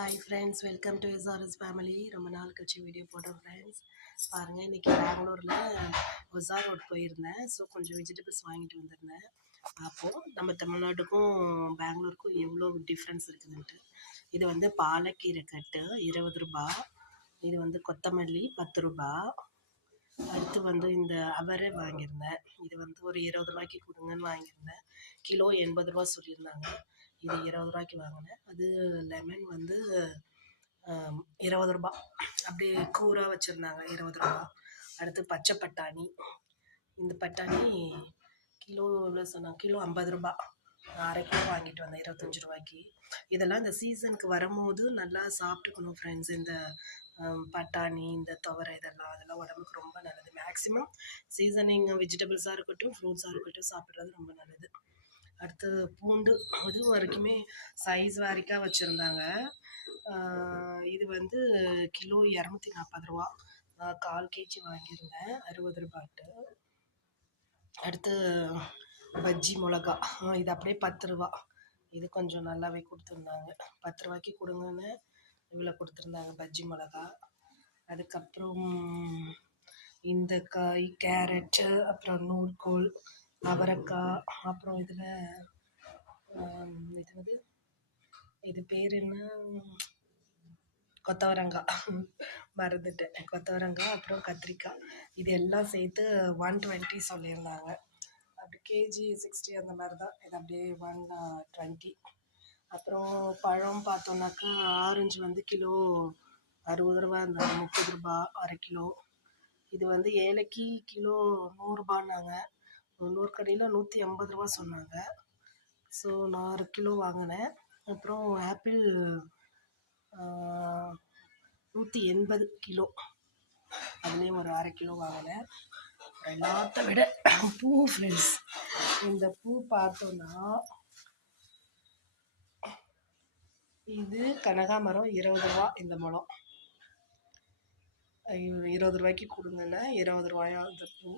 Hi friends, welcome to SRS family. ரொம்ப நாள் கழிச்சு வீடியோ போட்டோம் ஃப்ரெண்ட்ஸ். பாருங்கள், இன்றைக்கி பெங்களூரில் ஒசார் ரோட் போயிருந்தேன். ஸோ கொஞ்சம் வெஜிடபிள்ஸ் வாங்கிட்டு வந்திருந்தேன். அப்போது நம்ம தமிழ்நாட்டுக்கும் பெங்களூருக்கும் எவ்வளோ டிஃப்ரென்ஸ் இருக்குதுன்ட்டு. இது வந்து பாலக்கீரை கட்டு 20 ரூபா. இது வந்து கொத்தமல்லி 10 ரூபா. அடுத்து வந்து இந்த அவரை வாங்கியிருந்தேன். இது வந்து ஒரு 20 ரூபாய்க்கு கொடுங்கன்னு வாங்கியிருந்தேன். கிலோ 80 ரூபா சொல்லியிருந்தாங்க. இது 20 ரூபாய்க்கு வாங்கினேன். அது லெமன் வந்து 20 ரூபா. அப்படியே கூராக வச்சுருந்தாங்க, 20 ரூபா. அடுத்து பச்சை பட்டாணி. இந்த பட்டாணி கிலோ எவ்வளோ சொன்னாங்க? கிலோ 50 ரூபா. 1/2 கிலோ வாங்கிட்டு வந்தேன் 25 ரூபாய்க்கு. இதெல்லாம் இந்த சீசனுக்கு வரும்போது நல்லா சாப்பிட்டுக்கணும் ஃப்ரெண்ட்ஸ். இந்த பட்டாணி, இந்த துவரை, அதெல்லாம் உடம்புக்கு ரொம்ப நல்லது. மேக்ஸிமம் சீசனிங் வெஜிடபிள்ஸாக இருக்கட்டும், ஃப்ரூட்ஸாக இருக்கட்டும், சாப்பிட்றது ரொம்ப நல்லது. அடுத்து பூண்டு, இது வரைக்குமே சைஸ் வாரிக்காக வச்சுருந்தாங்க. இது வந்து கிலோ 240 ரூபா. 1/4 கேஜி வாங்கியிருந்தேன் 60 ரூபாய்ட்டு. அடுத்து பஜ்ஜி மிளகா, இது அப்படியே 10 ரூபா. இது கொஞ்சம் நல்லாவே கொடுத்துருந்தாங்க. 10 ரூபாய்க்கு கொடுங்கன்னு இவ்வளோ கொடுத்துருந்தாங்க பஜ்ஜி மிளகா. அதுக்கப்புறம் இந்த காய், கேரட்டு, அப்புறம் நூல்கோல், அவரைக்காய், அப்புறம் இதில் இது பேர் என்ன, கொத்தவரங்காய் மறந்துட்டேன். கொத்தவரங்காய், அப்புறம் கத்திரிக்காய். இது எல்லாம் சேர்த்து 120 சொல்லியிருந்தாங்க. அப்படி கேஜி 60 அந்த மாதிரி தான். இது அப்படியே 120. அப்புறம் பழம் பார்த்தோன்னாக்கா ஆரஞ்சு வந்து கிலோ 60 ரூபா இருந்தாங்க, 30 ரூபா 1/2 கிலோ. இது வந்து ஏலக்கி கிலோ 100 ரூபான்னாங்க. 100 கடையில் 180 ரூபா சொன்னாங்க. ஸோ நான் 1/2 கிலோ வாங்கினேன். அப்புறம் ஆப்பிள் 180 கிலோ, அதுலேயும் ஒரு 1/2 கிலோ வாங்கினேன். எல்லாத்த விட பூ ஃப்ரெண்ட்ஸ். இந்த பூ பார்த்தோன்னா இது கனகாமரம் 20 ரூபா இந்த முழம். 20 ரூபாய்க்கு கொடுங்கன்னு 20 ரூபாயா இந்த பூ.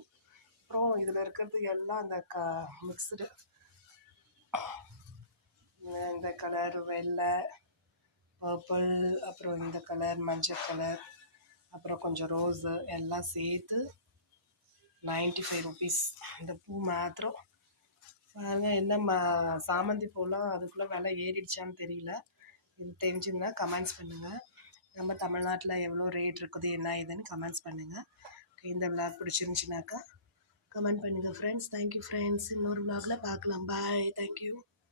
அப்புறம் இதில் இருக்கிறது எல்லாம் அந்த மிக்சடு. இந்த கலர் வெள்ளை, பர்பிள், அப்புறம் இந்த கலர் மஞ்சள் கலர், அப்புறம் கொஞ்சம் ரோஸு எல்லாம் சேர்த்து 95 ருபீஸ். இந்த பூ மாத்திரம் பாருங்க. என்ன சாமந்தி பூலாம் அதுக்குள்ளே விலை ஏறிடுச்சான்னு தெரியல. இது தெரிஞ்சுங்கன்னா கமெண்ட்ஸ் பண்ணுங்கள். நம்ம தமிழ்நாட்டில் எவ்வளோ ரேட் இருக்குது, என்ன ஏதுன்னு கமெண்ட்ஸ் பண்ணுங்கள். இந்த விளாக் பிடிச்சிருந்துச்சுனாக்கா கமெண்ட் பண்ணுங்கள் ஃப்ரெண்ட்ஸ். Thank you friends. இன்னொரு விளாகில் பார்க்கலாம். பாய். தேங்க்யூ.